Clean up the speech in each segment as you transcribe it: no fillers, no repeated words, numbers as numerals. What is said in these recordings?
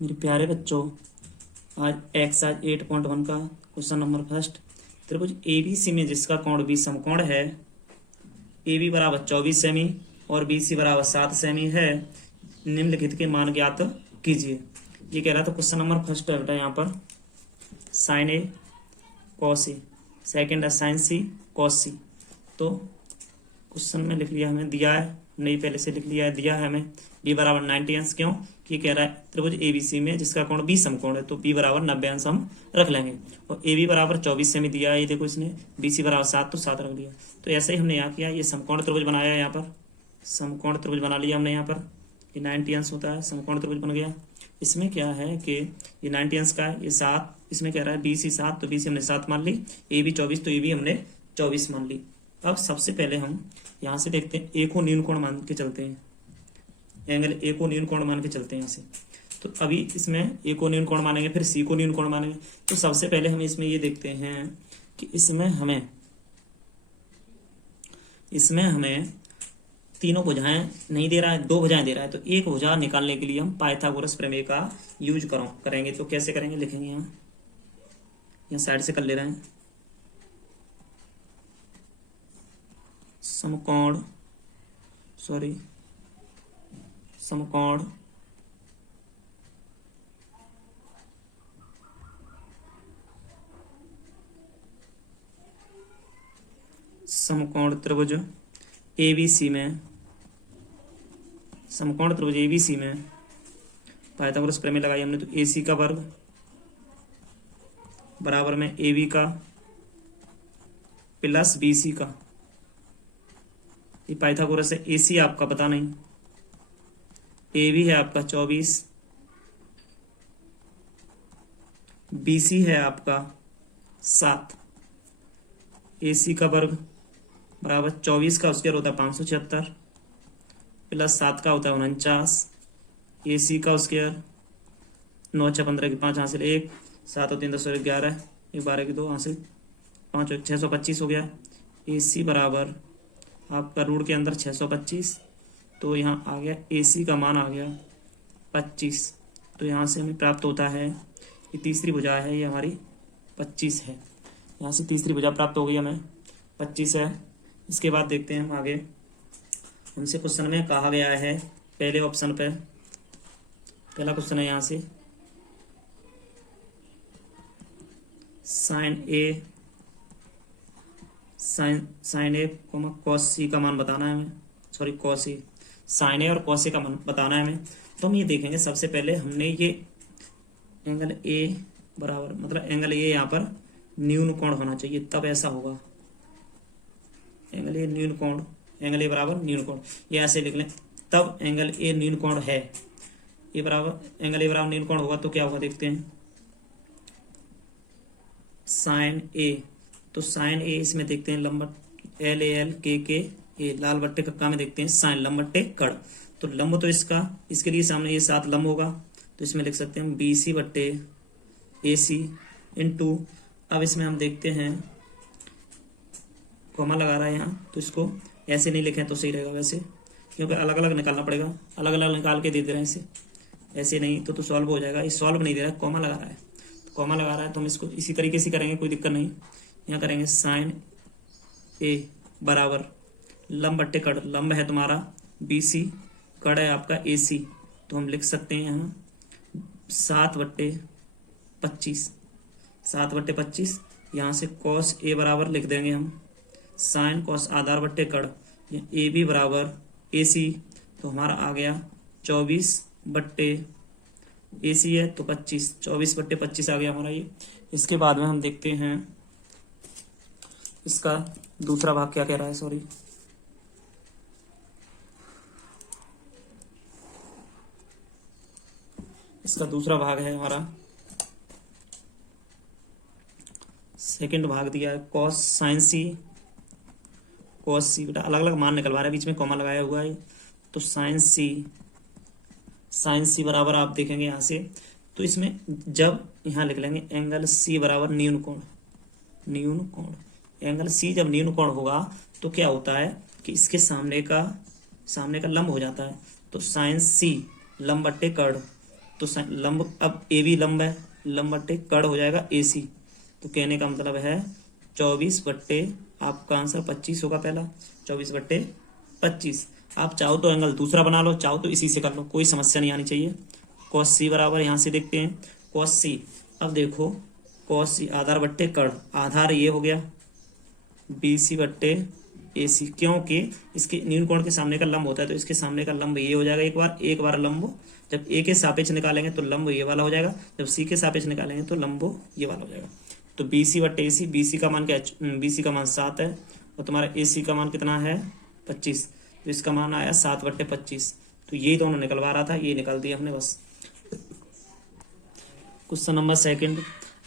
मेरे प्यारे बच्चों, आज एक्सरसाइज 8.1 का क्वेश्चन नंबर फर्स्ट। त्रिभुज एबीसी में जिसका कोण बी समकोण है, ए बी बराबर 24 सेमी और बी सी बराबर 7 सेमी है, निम्नलिखित के मान ज्ञात कीजिए। ये कह रहा था क्वेश्चन नंबर फर्स्ट है बेटा। यहाँ पर sign A cos A, second है साइन सी कॉस सी। तो क्वेश्चन में लिख लिया, हमें दिया है, नहीं पहले से लिख लिया है, दिया है हमें बी बराबर 90 अंश। क्यों? ये कह रहा है त्रिभुज एबीसी में जिसका कोण बी समकोण है, तो बी बराबर 90 अंश हम रख लेंगे। और ए बी बराबर 24 सेमी दिया है, ये देखो इसने, बी सी बराबर 7, तो 7 रख दिया। तो ऐसे ही हमने यहाँ किया, ये समकोण त्रिभुज बनाया है, यहाँ पर समकोण त्रिभुज बना लिया हमने। यहाँ पर ये 90 अंश होता है, समकोण त्रिभुज बन गया। इसमें क्या है कि ये 90 अंश का है, ये 7, इसमें कह रहा है बी सी 7, तो बी सी हमने 7 मान ली। ए बी 24, तो ए बी हमने 24 मान ली। अब सबसे पहले हम यहाँ से देखते हैं, ए को न्यून कोण मान के चलते हैं, एंगल ए को न्यून कोण मान के चलते हैं यहाँ से। तो अभी इसमें ए को न्यून कोण मानेंगे, फिर सी को न्यून कोण मानेंगे। तो सबसे पहले हम इसमें ये देखते हैं कि इसमें हमें तीनों भुजाएं नहीं दे रहा है, 2 भुजाएं दे रहा है। तो एक भुजा निकालने के लिए हम पाइथागोरस प्रमेय का यूज करेंगे। तो कैसे करेंगे, लिखेंगे यहाँ साइड से कर ले रहे हैं। समकोण त्रिभुज एबीसी में, समकोण त्रिभुज एबीसी में पाइथागोरस प्रमेय लगाई हमने। तो ए सी का वर्ग बराबर में ए बी का प्लस बी सी का। ये पाइथागोरस है। ए सी आपका पता नहीं, ए बी है आपका 24, बी सी है आपका 7। ए सी का वर्ग बराबर 24 का स्क्वायर होता है 576 प्लस 7 का होता है 49। ए सी का स्क्वायर 9 6 15 की 5 हासिल 1, 7 और 3 10 और 11, 12 की 2 हासिल 5 और 625 हो गया। ए सी बराबर आपका रूट के अंदर 625, तो यहाँ आ गया ए सी का मान आ गया 25। तो यहाँ से हमें प्राप्त होता है, ये तीसरी भुजा है, ये हमारी 25 है। यहाँ से तीसरी भुजा प्राप्त हो गई, हमें 25 है। इसके बाद देखते हैं हम आगे। हमसे क्वेश्चन में कहा गया है, पहले ऑप्शन पे पहला क्वेश्चन है यहाँ से, साइन ए कॉस सी का मान बताना है हमें। सॉरी, कॉस ए, साइन ए और कॉस ए का मान बताना है हमें। तो हम ये देखेंगे, सबसे पहले हमने ये एंगल ए बराबर, मतलब एंगल ए यहाँ पर न्यून कोण होना चाहिए, तब ऐसा होगा। एंगल ए न्यून कोण, एंगल ए बराबर न्यून कोण, ये ऐसे लिख लें, तब एंगल ए न्यून कोण है। एंगल ए बराबर न्यून कोण होगा तो क्या होगा, देखते हैं। साइन ए, तो साइन ए इसमें देखते हैं लंब एल ए एल के ए, लाल बट्टे कक्का में देखते हैं साइन लंब बट्टे कड़। तो लंब तो इसके लिए सामने ये 7 लंब होगा, तो इसमें लिख सकते हैं हम बी सी बट्टे ए सी इंटू। अब इसमें हम देखते हैं, कॉमा लगा रहा है यहाँ, तो इसको ऐसे नहीं लिखें तो सही रहेगा वैसे, क्योंकि अलग अलग निकालना पड़ेगा, अलग अलग निकाल के दे दे रहे हैं ऐसे नहीं तो सॉल्व हो जाएगा। ये सॉल्व नहीं दे रहा है, कॉमा लगा रहा है। कॉमा लगा रहा है तो हम इसको इसी तरीके से करेंगे, कोई दिक्कत नहीं। यहाँ करेंगे साइन ए बराबर लंब बट्टे कड़, लंब है तुम्हारा बी सी, कड़ है आपका ए सी, तो हम लिख सकते हैं यहाँ 7/25, 7/25। यहाँ से कॉस ए बराबर लिख देंगे हम साइन कॉस आधार बट्टे कड़, ए बी बराबर ए सी, तो हमारा आ गया 24/, ए सी है तो 25, 24/25 आ गया हमारा ये। इसके बाद में हम देखते हैं इसका दूसरा भाग क्या कह रहा है। सॉरी, इसका दूसरा भाग है हमारा, सेकंड भाग दिया है कॉस साइन सी बेटा अलग अलग मान निकलवा रहा है, बीच में कॉमा लगाया हुआ है। तो साइन सी बराबर आप देखेंगे यहाँ से, तो इसमें जब यहाँ लिख लेंगे एंगल सी बराबर न्यून कोण। एंगल सी जब न्यून कोण होगा तो क्या होता है कि इसके सामने का लंब हो जाता है। तो साइन सी लंब बट्टे कर्ण, तो लंब, अब ए बी लंब है, लंब बट्टे कड़ हो जाएगा ए सी। तो कहने का मतलब है 24 बट्टे, आपका आंसर 25 होगा पहला, 24 बट्टे 25। आप चाहो तो एंगल दूसरा बना लो, चाहो तो इसी से कर लो, कोई समस्या नहीं आनी चाहिए। कॉस सी बराबर, यहाँ से देखते हैं कॉस सी। अब देखो कॉस सी आधार बट्टे कड़, आधार ये हो गया बी सी बट्टे ए सी, क्योंकि इसके न्यून कोण के सामने का लंब होता है, तो इसके सामने का लंब ये हो जाएगा। एक बार लंब जब ए के सापेक्ष निकालेंगे तो लंब ये वाला हो जाएगा, जब सी के सापेक्ष निकालेंगे तो लंब ये वाला हो जाएगा। तो बी सी बट्टे ए सी, बी सी का मान क्या है, बी सी का मान 7 है और तुम्हारा ए सी का मान कितना है 25, तो इसका मान आया 7 बट्टे 25। तो ये दोनों निकलवा रहा था, ये निकाल दिया हमने बस। क्वेश्चन नंबर सेकंड,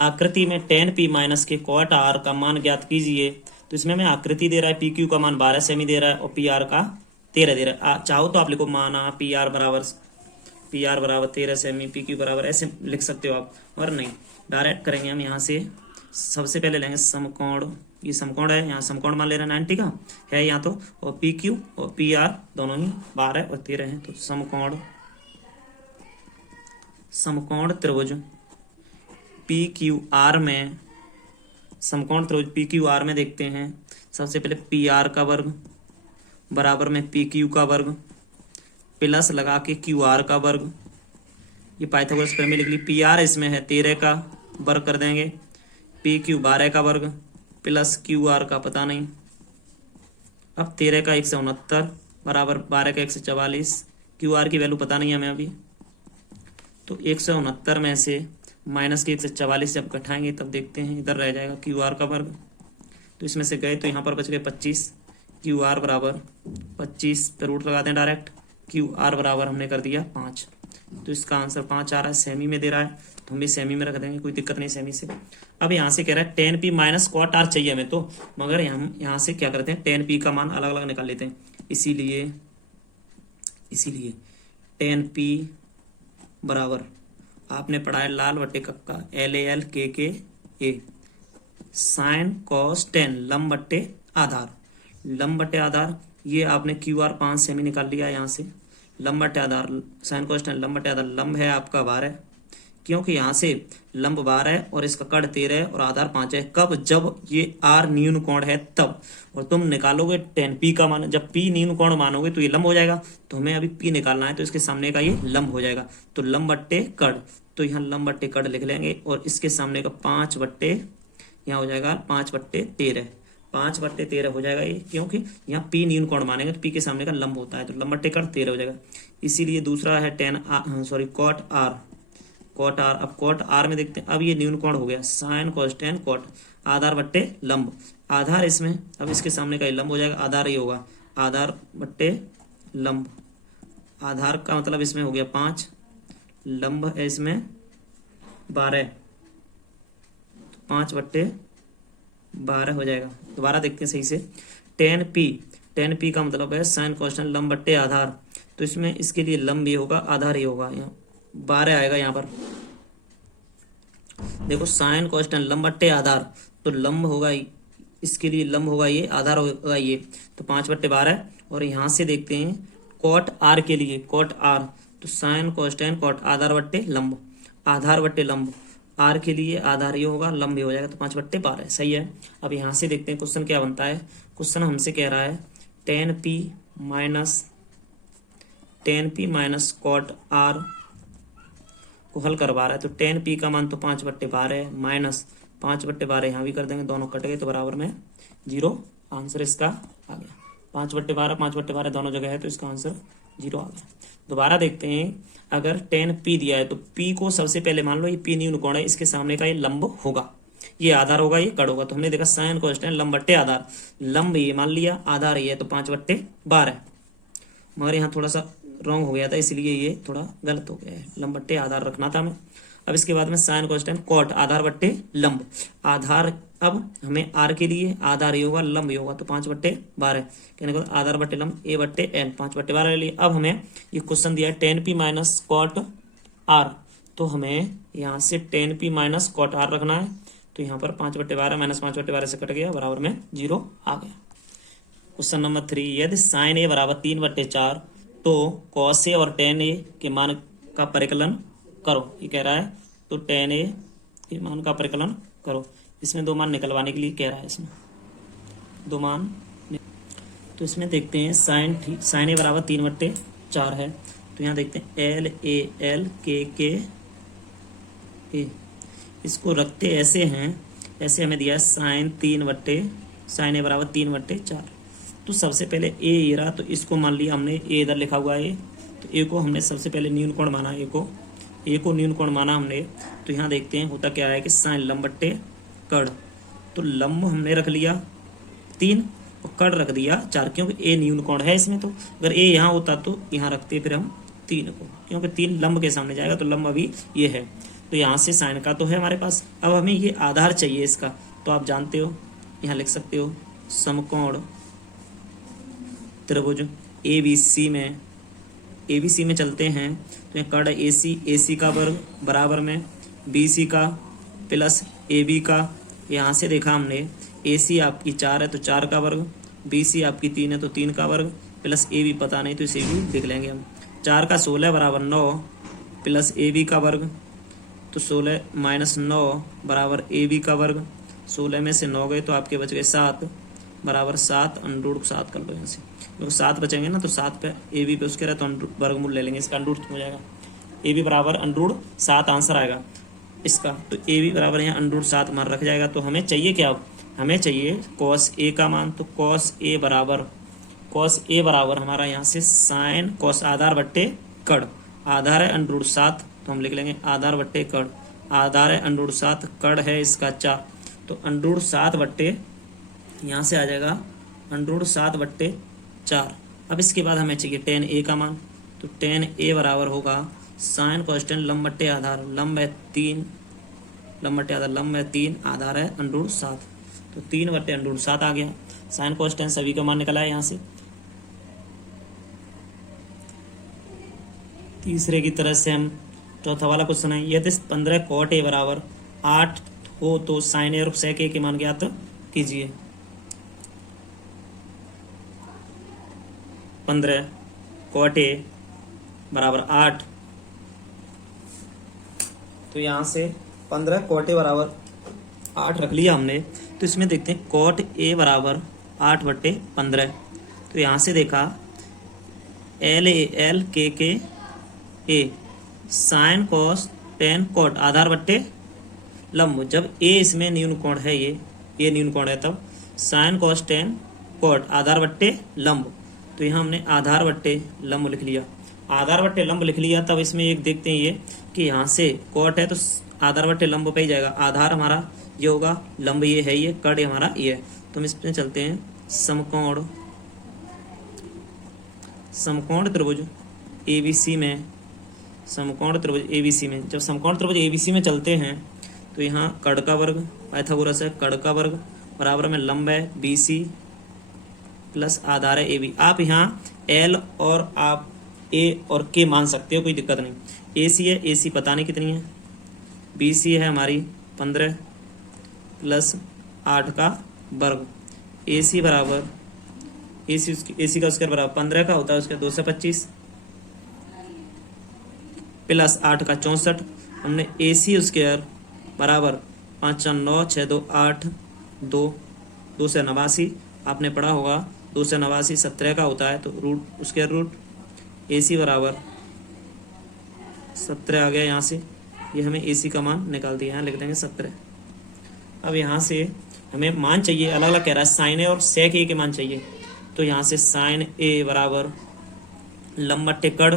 आकृति में tan p माइनस के cot r का मान ज्ञात कीजिए। तो इसमें हमें आकृति दे रहा है, pq का मान 12 सेमी दे रहा है और pr का 13 दे रहा है। चाहो तो आप लिखो माना pr बराबर 13 सेमी, pq बराबर, ऐसे लिख सकते हो आप, और नहीं डायरेक्ट करेंगे हम। यहाँ से सबसे पहले लेंगे समकोण, ये समकोण है, यहाँ समकोण मान ले रहे हैं 90 का है यहाँ तो, और pq और pr दोनों ही 12 और 13 हैं। तो समकोण त्रिभुज पी क्यू आर में, समकोण त्रिभुज पी क्यू आर में देखते हैं। सबसे पहले पी आर का वर्ग बराबर में पी क्यू का वर्ग प्लस लगा के क्यू आर का वर्ग, ये पाइथागोरस प्रमेय लिख ली। पी आर इसमें है 13 का वर्ग कर देंगे, पी क्यू 12 का वर्ग प्लस क्यू आर का पता नहीं। अब 13 का 169 बराबर 12 का 144, क्यू आर की वैल्यू पता नहीं है हमें अभी। तो 169 में से माइनस के 144 जब घटाएंगे तब देखते हैं, इधर रह जाएगा क्यू आर का वर्ग, तो इसमें से गए तो यहाँ पर बच गए 25, क्यू आर बराबर 25 पे रूट लगा दें डायरेक्ट, क्यू आर बराबर हमने कर दिया 5। तो इसका आंसर 5 आ रहा है, सेमी में दे रहा है तो हम भी सेमी में रख देंगे, कोई दिक्कत नहीं सेमी से। अब यहाँ से कह रहा है tan p minus cot r चाहिए हमें, तो मगर हम यहाँ से क्या करते हैं, tan p का मान अलग अलग निकाल लेते हैं। इसीलिए tan p बराबर, आपने पढ़ा है लाल बट्टे कक्का LAL KK sign cos ten लंब बट्टे आधार, ये आपने QR 5 सेमी निकाल लिया यहाँ से। लंब बट्टे आधार साइन कॉस टेन लंब बट्टे आधार, लंब है आपका 12, क्योंकि यहाँ से लंब 12 है और इसका कड़ 13 है और आधार 5 है। कब, जब ये R न्यून कोण है तब, और तुम निकालोगे tan p का मान, जब p न्यून कोण मानोगे तो ये लंब हो जाएगा। तो हमें अभी p निकालना है, तो इसके सामने का ये लंब हो जाएगा, तो लंब बट्टे कड़, तो यहाँ लंब बट्टे कड़ लिख लेंगे और इसके सामने का 5 बट्टे, यहाँ हो जाएगा 5 बट्टे 13, 5 बट्टे 13 हो जाएगा ये, क्योंकि यहाँ p न्यून कोण मानेंगे तो p के सामने का लंब होता है, तो लंब बट्टे कड़ 13 हो जाएगा। इसीलिए दूसरा है cot r। अब cot r में देखते हैं, अब ये न्यून कोण हो गया साइन कॉस टेन कॉट, आधार बट्टे लंब, आधार इसमें, अब इसके सामने का ये लंब हो जाएगा, आधार ये होगा आधार बट्टे लंब, आधार का मतलब इसमें हो गया 5, लंब है इसमें 12, 5 बट्टे 12 हो जाएगा। दोबारा देखते हैं सही से, tan p का मतलब है साइन कॉस्टेंट लंब बट्टे आधार, तो इसमें इसके लिए लंब ये होगा आधार ये होगा, यहाँ 12 आएगा। यहाँ पर देखो साइन कॉस्टेंट लंब बट्टे आधार, तो लंब होगा इसके लिए लंब होगा ये, आधार होगा ये, तो 5 बट्टे 12। और यहाँ से देखते हैं कॉट आर के लिए, कॉट आर, तो साइन कॉस्टेंट कॉट आधार बट्टे लंब, आधार बट्टे लंब, आर के लिए आधार ये होगा लंब ये हो जाएगा, तो 5 बट्टे 12 सही है। अब यहाँ से देखते हैं क्वेश्चन क्या बनता है। क्वेश्चन हमसे कह रहा है tan p minus cot r को हल करवा रहा है, तो tan p का मान तो 5 बट्टे 12 माइनस 5 बट्टे 12 यहाँ भी कर देंगे, दोनों कट गए तो बराबर में 0, आंसर इसका आ गया। 5 बट्टे 12 दोनों जगह है, तो इसका आंसर 0 आ गया। दोबारा देखते हैं, अगर tan p दिया है तो p को सबसे पहले मान लो ये p न्यून कोण है, इसके सामने का ये लंब होगा, ये आधार होगा, ये कड़ होगा। तो हमने देखा साइन कॉस्टेंट लंब बट्टे आधार, लंब ये मान लिया, आधार ये है, तो 5 बट्टे 12, मगर यहाँ थोड़ा सा रॉन्ग हो गया था, इसलिए ये थोड़ा गलत हो गया है, लंब बट्टे आधार रखना था हमें। अब इसके बाद में साइन कॉस्टेंट कॉट आधार बट्टे लंब, आधार, अब हमें आर के लिए आधार ये होगा लंब ये होगा, तो 5 बट्टे 12, कहने को आधार बट्टे लंब ए बट्टे एन, 5 बट्टे 12 ले लिए। अब हमें ये क्वेश्चन दिया है tan p minus cot r, तो हमें यहाँ से tan p minus cot r रखना है, तो यहाँ पर 5 बट्टे 12 माइनस 5 बट्टे 12 से कट गया, बराबर में 0 आ गया। क्वेश्चन नंबर 3, यदि साइन ए बराबर 3 बट्टे 4 तो कॉस ए और tan ए के मान का परिकलन करो, ये कह रहा है। तो tan a के मान का परिकलन करो। इसमें दो मान निकलवाने के लिए कह रहा है, इसमें दो मान। तो इसमें देखते हैं साइन ए बराबर 3/4 है। तो यहाँ देखते हैं एल ए एल के ए, इसको रखते ऐसे हैं, ऐसे हमें दिया है साइन ए बराबर 3/4। तो सबसे पहले ए रहा, तो इसको मान लिया हमने, ए इधर लिखा हुआ है। तो ए को हमने सबसे पहले न्यून कोण माना, ए को न्यून कोण माना हमने। तो यहाँ देखते हैं होता क्या है कि साइन लंब बट्टे कड़। तो लंब हमने रख लिया 3 और कड़ रख दिया 4, क्योंकि ए न्यून कोण है इसमें। तो अगर ए यहाँ होता तो यहाँ रखते फिर हम 3 को, क्योंकि 3 लंब के सामने जाएगा, तो लंब अभी ये है। तो यहाँ से साइन का तो है हमारे पास। अब हमें ये आधार चाहिए इसका। तो आप जानते हो, यहाँ लिख सकते हो समकोण त्रिभुज ABC में चलते हैं। तो यहाँ कड़ AC का वर्ग बराबर में BC का प्लस AB का। यहाँ से देखा हमने AC आपकी 4 है तो 4 का वर्ग, BC आपकी 3 है तो 3 का वर्ग, प्लस AB पता नहीं तो इसे भी देख लेंगे हम। 4 का 16 बराबर 9 प्लस AB का वर्ग, तो 16 माइनस 9 बराबर AB का वर्ग। 16 में से 9 गए तो आपके बच गए 7 बराबर 7 अंडरूट 7 कर लो यहाँ से, क्योंकि 7 बचेंगे ना, तो 7 पे AB पे उसके रहे तो वर्गमूल ले लेंगे, इसका अंडरूट हो जाएगा। AB बराबर अंडरूट 7 आंसर आएगा इसका। तो AB बराबर यहाँ अंडरूट 7 मान रख जाएगा। तो हमें चाहिए क्या, हमें चाहिए कॉस A का मान। तो कॉस A बराबर हमारा यहाँ से साइन कॉस आधार बट्टे कड़, आधार है अंडरूट 7, तो हम लिख लेंगे आधार बट्टे कड़, आधार है अंडरूट 7, कड़ है इसका 4। तो अंडरूट 7 बट्टे यहाँ से आ जाएगा अंडरूट 7/4। अब इसके बाद हमें चाहिए tan a का मान। तो tan a बराबर होगा साइन कॉस्टेंट लंब बट्टे आधार, लंब है 3, लंब बट्टे आधार, लंब है 3, आधार है अंडरूट 7, तो 3/√7 आ गया। साइन कॉस्टेंट सभी का मान निकला है यहाँ से। तीसरे की तरह से हम चौथा वाला क्वेश्चन है, यदि 15 cot a बराबर 8 हो तो साइन ए और सेक ए के मान ज्ञात कीजिए। 15 cot a बराबर 8, तो यहाँ से 15 cot a बराबर 8 रख लिया हमने। तो इसमें देखते हैं cot a बराबर 8/15। तो यहाँ से देखा LAL के A sine cos tan cot आधार बट्टे लंब। जब A इसमें न्यून कोण है, ये न्यून कोण है, तब साइन कॉस टेन कॉट आधार बट्टे लंब। तो यहाँ हमने आधार बट्टे लंब लिख लिया, आधार बट्टे लंब लिख लिया। तब इसमें एक देखते हैं ये कि यहाँ से कॉट है तो आधार बट्टे लंब पे ही जाएगा। आधार हमारा ये होगा, लंब ये है, ये कड़ हमारा ये है। तो हम इसमें चलते हैं समकोण त्रिभुज ABC में, समकोण त्रिभुज ABC में। जब समकोण त्रिभुज ABC में चलते हैं तो यहाँ कड़ का वर्ग पाइथागोरस है, कड़ का वर्ग बराबर में लंब है BC प्लस आधार है AB। आप यहाँ L और आप A और K मान सकते हो, कोई दिक्कत नहीं। AC है, AC पता नहीं कितनी है, BC है हमारी 15 प्लस 8 का वर्ग, AC बराबर AC का स्क्वायर बराबर 15 का होता है, उसका 225 प्लस 8 का 64। हमने AC स्क्वायर बराबर 5 9 6 2 8 2 से 89, आपने पढ़ा होगा 2 से 89 17 का होता है, तो रूट स्क्वायर रूट AC बराबर 17 आ गया। यहाँ से ये हमें AC का मान निकाल दिया, यहाँ लिख देंगे 17। अब यहाँ से हमें मान चाहिए, अलग अलग कह रहा है, साइन ए और सेक ए के मान चाहिए। तो यहाँ से साइन ए बराबर लंब बट्टे कड़,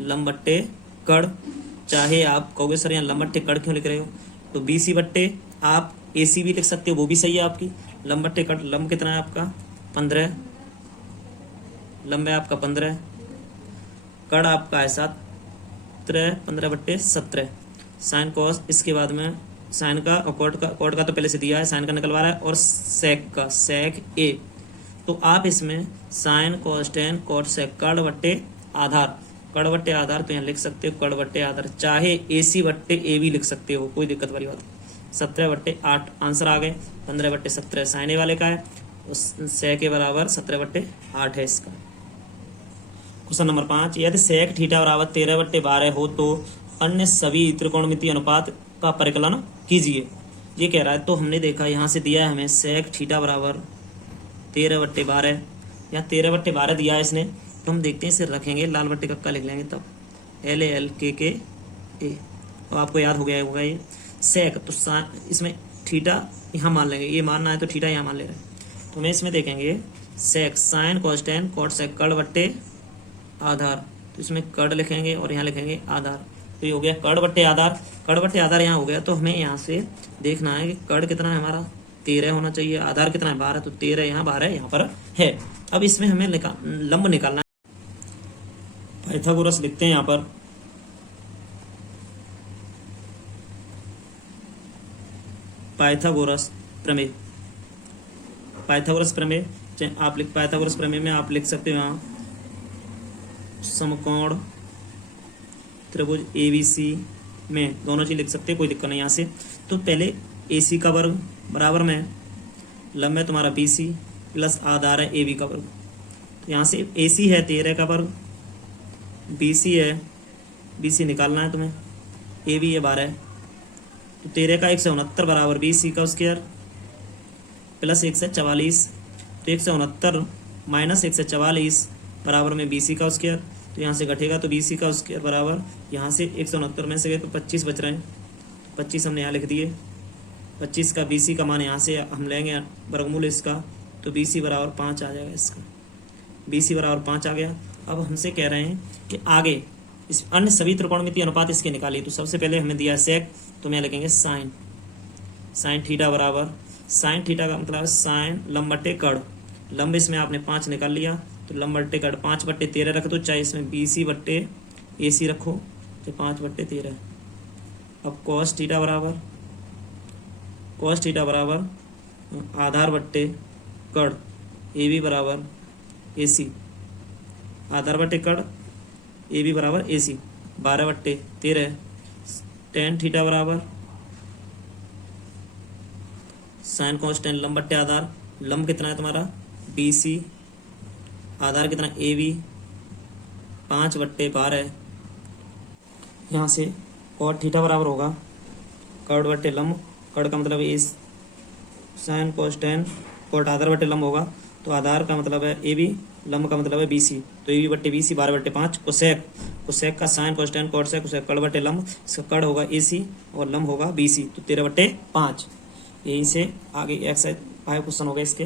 लंब बट्टे कड़, चाहे आप कहोगे सर यहाँ लंब बट्टे कड़ क्यों लिख रहे हो, तो BC बट्टे आप AC भी लिख सकते हो, वो भी सही है आपकी। लंब बट्टे कड़, लंब कितना है आपका 15, लंब है आपका 15, कड़ आपका है 17, 15/17 साइन कॉस। इसके बाद में साइन का और कॉट का तो पहले से दिया है, साइन का निकलवा रहा है, और सेक का सेक ए। तो आप इसमें sine cos tan cot sec कड़ बट्टे आधार, कड़ बट्टे आधार तो यहाँ लिख सकते हो कड़ बट्टे आधार, चाहे AC बट्टे A भी लिख सकते हो, कोई दिक्कत वाली बात नहीं। 17/8 आंसर आ गए। 15/17 साइन ए वाले का है, सेक के बराबर 17/8 है इसका। क्वेश्चन नंबर 5, यदि सेक थीटा बराबर 13/12 हो तो अन्य सभी त्रिकोणमितीय अनुपात का परिकलन कीजिए, ये कह रहा है। तो हमने देखा यहाँ से दिया है हमें सेक थीटा बराबर 13/12, या 13/12 दिया है इसने। तो हम देखते हैं इसे रखेंगे, लाल बट्टे कक्का लिख लेंगे, तब LALKKA, तो आपको याद हो गया होगा ये सेक। तो इसमें थीटा यहाँ मान लेंगे, ये मानना है तो थीटा यहाँ मान ले रहे हैं। तो हमें इसमें देखेंगे sec sine cos tan cot sec कड़ बट्टे आधार, तो इसमें कड़ लिखेंगे और यहाँ लिखेंगे आधार। तो ये हो गया कड़ बट्टे आधार, कड़ बट्टे आधार यहाँ हो गया। तो हमें यहाँ से देखना है कि कड़ कितना है हमारा 13 होना चाहिए, आधार कितना है 12, तो 13 यहाँ 12 यहाँ पर है। अब इसमें हमें लंब निकालना है। पाइथागोरस लिखते हैं यहाँ पर, पाइथागोरस प्रमेय, पाइथागोरस प्रमेय आप लिख, पाइथागोरस प्रमेय में आप लिख सकते हो यहाँ समकोण त्रिभुज ABC में दोनों चीज लिख सकते हैं, कोई दिक्कत नहीं यहाँ से। तो पहले AC का वर्ग बराबर में लंब है तुम्हारा BC प्लस आधार है AB का वर्ग। तो यहाँ से AC है 13 का वर्ग, BC है, BC निकालना है तुम्हें, AB है 12, तो 13 का 169 बराबर BC का स्क्वायर प्लस 144, तो 169 माइनस 144 बराबर में BC का स्क्वायर। तो यहाँ से घटेगा तो BC का स्क्वायर बराबर, यहाँ से 169 में से गए तो 25 बच रहे हैं, तो 25 हमने यहाँ लिख दिए। 25 का BC का मान यहाँ से हम लेंगे वर्गमूल इसका, तो BC बराबर 5 आ जाएगा, इसका BC बराबर 5 आ गया। अब हमसे कह रहे हैं कि आगे इस अन्य सभी त्रिकोणमितीय अनुपात इसके निकालिए। तो सबसे पहले हमें दिया सेक, तो मैं लिखेंगे साइन थीटा बराबर, साइन थीटा का मतलब साइन लंब बट्टे कड़, लंब इसमें आपने 5 निकाल लिया, तो लंब बट्टे कड़ 5/13 रख दो, चाहे इसमें BC बट्टे AC रखो, तो 5/13। अब कॉस थीटा बराबर आधार बट्टे कड़ AB बराबर AC, आधार बट्टे कड़ AB बराबर AC 12/13। टेन थीटा बराबर साइन कॉस टेन लंब बट्टे आधार, लंब कितना है तुम्हारा BC, आधार कितना AB 5/12। यहाँ से कॉट थीटा बराबर होगा कड़ बट्टे लंब, कड़ का मतलब ए साइन कॉस टेन, कॉट आधार बट्टे लंब होगा, तो आधार का मतलब है AB, लंब का मतलब है BC, तो AB बट्टे BC 12/5। कोसेक का sine cos tan cot sec cosec कड़ बट्टे लंब, इसका कड़ होगा AC और लंब होगा BC, तो 13/5। यहीं से आगे एक्सरसाइज 5 क्वेश्चन हो गए इसके।